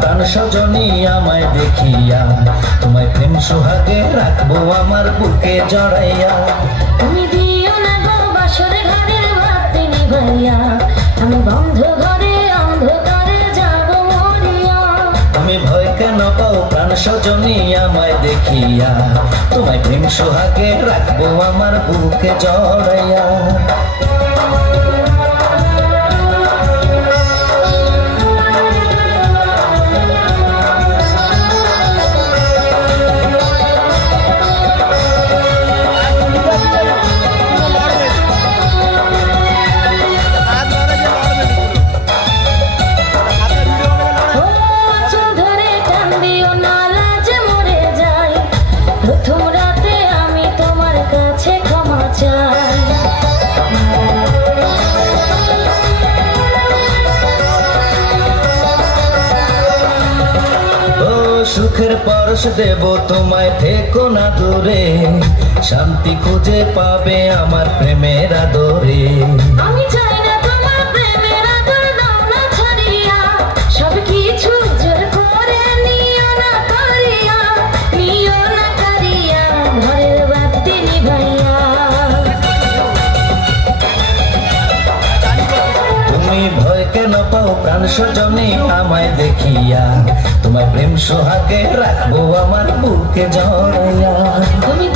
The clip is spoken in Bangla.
প্রাণ সজনী আমায় দেখিয়া, তোমায় প্রেম সোহাগে রাখবো আমার বুকে জড়াইয়া। তুমি দিও না গো বাসরে ঘরের বাতি নিভাইয়া, আমি বন্ধ ঘরে অন্ধকারে যাব মরিয়া। তুমি ভয় কেন পাও প্রাণ সজনী আমায় দেখিয়া, তোমায় প্রেম সোহাগে রাখবো আমার বুকে জড়াইয়া। সুখের পরশ দেব তোমায়, থেকো না দূরে, শান্তি খুঁজে পাবে আমার প্রেমের আদরে। আমি চাই না তোমার প্রেমের আদর, দাও না ছাড়িয়া, সব কিছু জোর করে নিও না করিয়া, নিও না করিয়া ঘরের বাতি নিভাইয়া। তুমি ভয় কেন পাও প্রাণ সজনী আমায় দেখিয়া, তোমায় প্রেম সোহাগে রাখবো আমার বুকে জড়াইয়া। তুমি